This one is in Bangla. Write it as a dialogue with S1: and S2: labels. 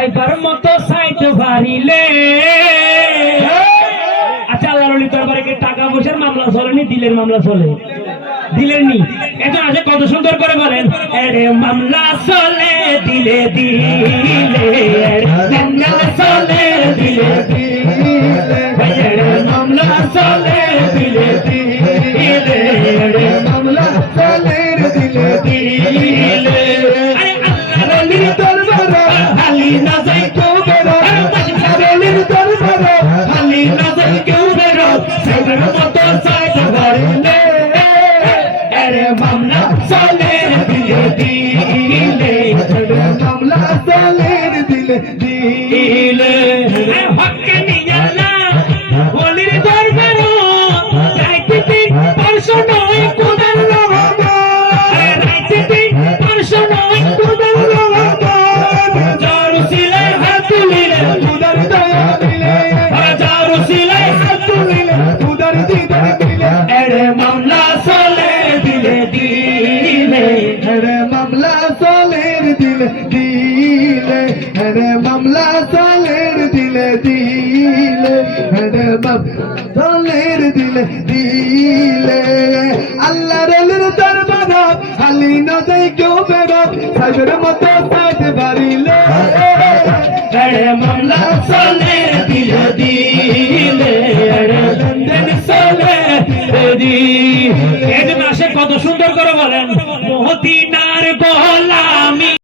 S1: সাইবার মতো সাইতে পারিলে আচ্ছা আল্লাহ রলি দরবারে টাকা পয়সার মামলা চলেনি দিলের মামলা চলে? দিলেন নি? এখন আছে, কত সুন্দর করে বলেন, আরে মামলা চলে, দিলে দিলে, মামলা চলে, দিলে মামলা চলে, দিলে দিলে
S2: মামলা চলের দিলে
S1: দিলে। আরে আল্লাহ রলির দরবারে না যাই কেউ বেরো রলির দরবারে হালি না যাই কেউ বেরো সাইবার মতো সাইতে পারিলে আরে মামলা চলে দিলে দিলে
S2: মামলা দিলে দিলে
S1: দিলে। মামলা চলে দিলে দিলে।
S2: হরে মামলা চলের দিলে দিলে। হরে মামলা চলের দিলে দিলে। হরে চলের দিলে দিলে। আল্লাহ রলির দরবার খালি নজে কেউ বেরো সাইবের মতো সাইতে পারিলে
S1: এরে মামলা চলে দিলে দিলে। দিদি এদিন আসে কত সুন্দর করে বলেন মহতি নার বল।